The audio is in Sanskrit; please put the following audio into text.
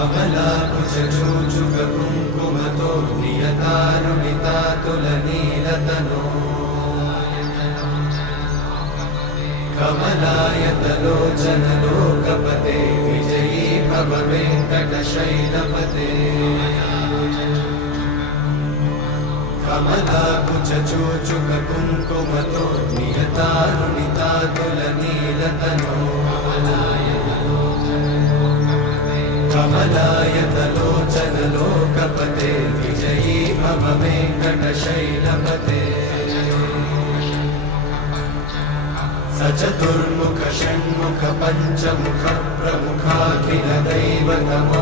कमलाकुचूचुककुङ्कुमतो नियतारुणितातुलनीलतनो कमलायतलोचनलोकपते विजयी भव वेङ्कटशैलपते कमलाकुचूचुककुङ्कुमतो नियतारुणितातुलनीलतनो कमलायतलोचनलोकपते विजयी भव वेङ्कटशैलपते सचतुर्मुख षण्मुख पञ्चमुख प्रमुखाखिलदैवतमो